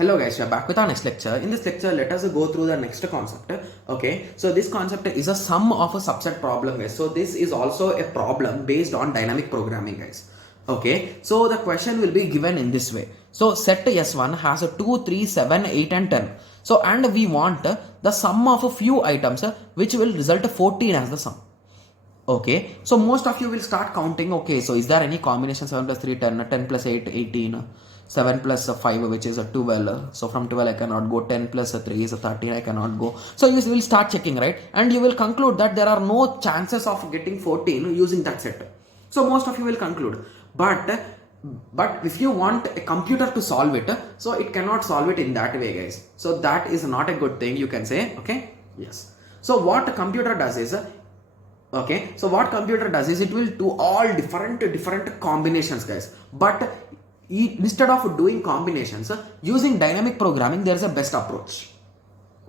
Hello guys, we are back with our next lecture. In this lecture, let us go through the next concept. Okay, so this concept is a sum of a subset problem, guys. So this is also a problem based on dynamic programming, guys. Okay, so the question will be given in this way. So set S1 has a 2, 3, 7, 8 and 10. So and we want the sum of a few items which will result 14 as the sum. Okay, so most of you will start counting. Okay, so is there any combination 7 plus 3, 10, 10 plus 8, 18, 7 plus 5 which is a 12. So from 12 I cannot go, 10 plus 3 is a 13, I cannot go. So you will start checking, right? And you will conclude that there are no chances of getting 14 using that set. So most of you will conclude. But if you want a computer to solve it, so it cannot solve it in that way, guys. So that is not a good thing, you can say. Okay, yes. So what a computer does is, okay, so what computer does is it will do all different combinations, guys. But instead of doing combinations using dynamic programming, there is a best approach.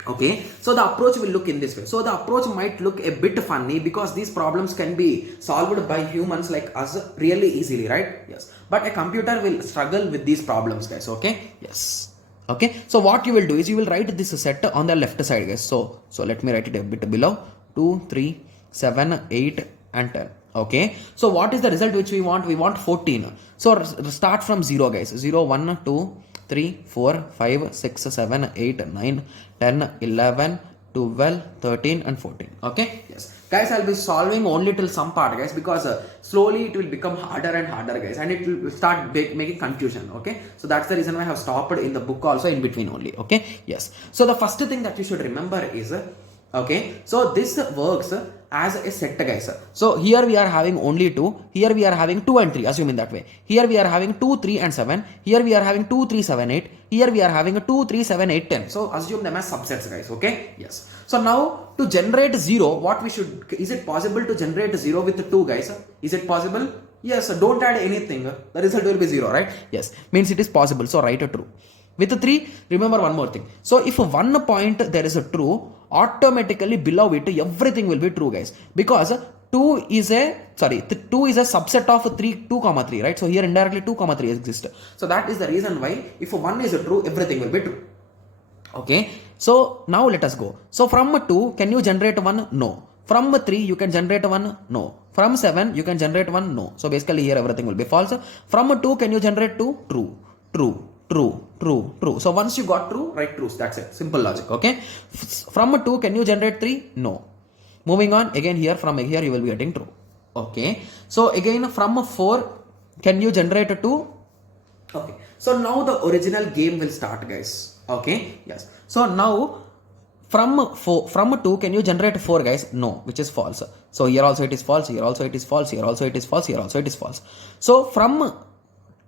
Okay, so the approach will look in this way. So the approach might look a bit funny because these problems can be solved by humans like us really easily, right? Yes, but a computer will struggle with these problems, guys. Okay, yes. Okay, so what you will do is you will write this set on the left side, guys. So let me write it a bit below. 2, 3, 7, 8 and 10. Okay, so what is the result which we want? We want 14. So start from 0, guys. 0, 1, 2, 3, 4, 5, 6, 7, 8, 9, 10, 11, 12, 13 and 14. Okay, yes. Guys, I'll be solving only till some part, guys, because slowly it will become harder and harder, guys, and it will start making confusion. Okay, so that's the reason why I have stopped in the book also in between only. Okay, yes. So the first thing that you should remember is, okay, so this works as a set, guys. So here we are having only 2, here we are having 2 and 3, assume in that way. Here we are having 2, 3 and 7, here we are having 2, 3, 7, 8, here we are having 2, 3, 7, 8, 10. So assume them as subsets, guys. Okay, yes. So now to generate 0, what we should, is it possible to generate 0 with 2, guys? Is it possible? Yes, don't add anything, the result will be 0, right? Yes, means it is possible, so write a true. With 3, remember one more thing. So if 1 point there is a true, automatically below it everything will be true, guys, because 2 is a subset of 2, 3, right? So here indirectly 2, 3 exists. So that is the reason why if 1 is a true, everything will be true. Okay, so now let us go. So from 2, can you generate 1? No. From 3, you can generate 1? No. From 7, you can generate 1? No. So basically here everything will be false. From 2, can you generate 2? True, true, true, true, true. So once you got true, write trues. That's it. Simple logic. Okay. From 2, can you generate 3? No. Moving on. Again here, from here you will be getting true. Okay. So again from 4, can you generate 2? Okay. So now the original game will start, guys. Okay. Yes. So now from 2, can you generate 4, guys? No, which is false. So here also it is false. Here also it is false. Here also it is false. Here also it is false. So from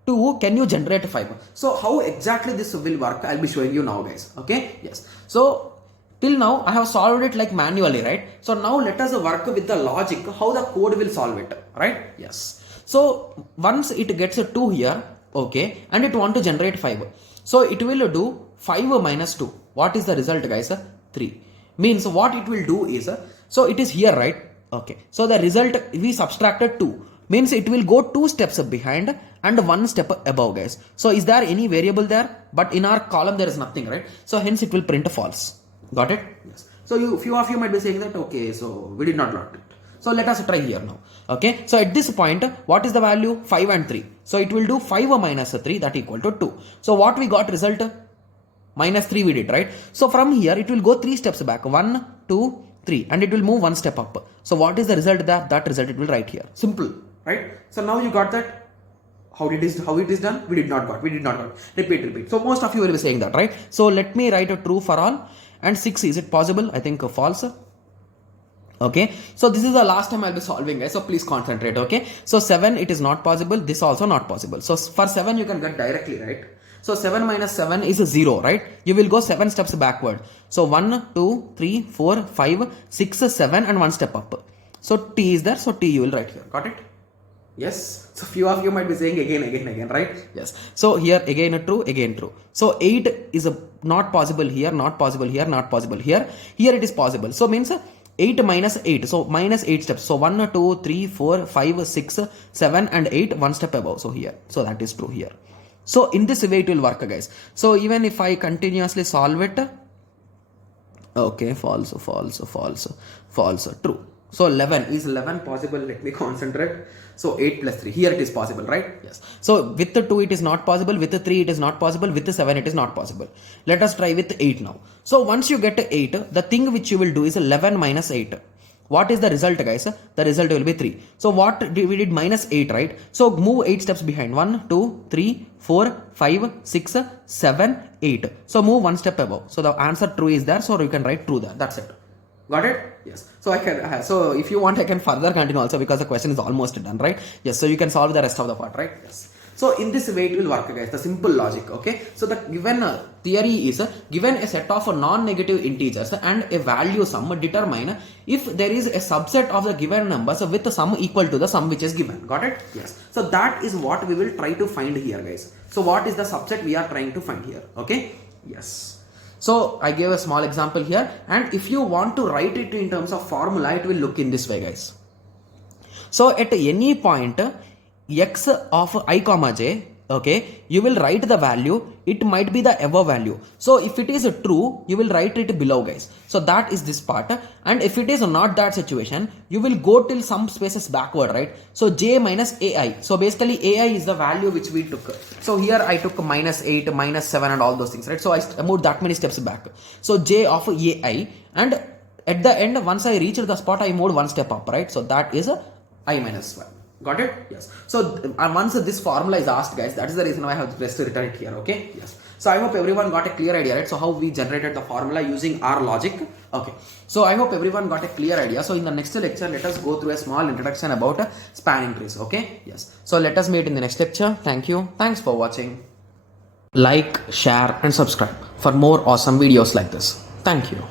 2, can you generate 5? So how exactly this will work, I'll be showing you now, guys. Okay, yes. So till now I have solved it like manually, right? So now let us work with the logic, how the code will solve it, right? Yes. So once it gets a 2 here, okay, and it want to generate 5. So it will do 5 minus 2. What is the result, guys? 3. Means what it will do is, so it is here, right? Okay. So the result, we subtracted 2. Means it will go 2 steps behind and 1 step above, guys. So is there any variable there? But in our column there is nothing, right? So hence it will print false. Got it? Yes. So few of you might be saying that, okay, so we did not got it. So let us try here now. Okay. So at this point, what is the value? 5 and 3. So it will do 5 minus 3, that equal to 2. So what we got result? Minus 3 we did, right? So from here it will go 3 steps back. 1, 2, 3, and it will move 1 step up. So what is the result there? That result it will write here. Simple, right? So now you got that. How it is done? We did not got. Repeat. So most of you will be saying that, right? So let me write a true for all. And 6, is it possible? I think false. Okay. So this is the last time I'll be solving, guys. So please concentrate. Okay. So 7, it is not possible. This also not possible. So for 7, you can get directly, right? So 7 minus 7 is 0, right? You will go 7 steps backward. So 1, 2, 3, 4, 5, 6, 7 and 1 step up. So T is there. So T you will write here. Got it? Yes. So few of you might be saying again, right? Yes. So here again a true, again true. So 8 is not possible here, not possible here, not possible here. Here it is possible. So means 8 minus 8. So minus 8 steps. So 1, 2, 3, 4, 5, 6, 7 and 8, 1 step above. So here. So that is true here. So in this way it will work, guys. So even if I continuously solve it, okay, false, true. So 11, is 11 possible? Let me concentrate. So 8 plus 3, here it is possible, right? Yes. So with the 2 it is not possible, with the 3 it is not possible, with the 7 it is not possible. Let us try with 8 now. So once you get 8, the thing which you will do is 11 minus 8. What is the result, guys? The result will be 3. So what we did, minus 8, right? So move 8 steps behind. 1, 2, 3, 4, 5, 6, 7, 8. So move 1 step above. So the answer true is there. So you can write true there. That's it. Got it? Yes. So I can. So if you want, I can further continue also, because the question is almost done, right? Yes. So you can solve the rest of the part, right? Yes. So in this way it will work, guys. The simple logic. Okay. So the given theory is given a set of non-negative integers and a value sum, determine if there is a subset of the given numbers with the sum equal to the sum which is given. Got it? Yes. So that is what we will try to find here, guys. So what is the subset we are trying to find here? Okay. Yes. So I gave a small example here, and if you want to write it in terms of formula, it will look in this way, guys. So at any point x of I comma j, okay, you will write the value. It might be the above value. So if it is true, you will write it below, guys. So that is this part. And if it is not that situation, you will go till some spaces backward, right? So j minus ai. So basically ai is the value which we took. So here I took minus 8, minus 7 and all those things, right? So I moved that many steps back. So j of ai, and at the end, once I reached the spot, I moved 1 step up, right? So that is I minus 1. Got it? Yes. So once this formula is asked, guys, that is the reason why I have pressed to return it here. Okay. Yes. So I hope everyone got a clear idea, right? So how we generated the formula using our logic. Okay. So I hope everyone got a clear idea. So in the next lecture, let us go through a small introduction about spanning trees. Okay. Yes. So let us meet in the next lecture. Thank you. Thanks for watching. Like, share and subscribe for more awesome videos like this. Thank you.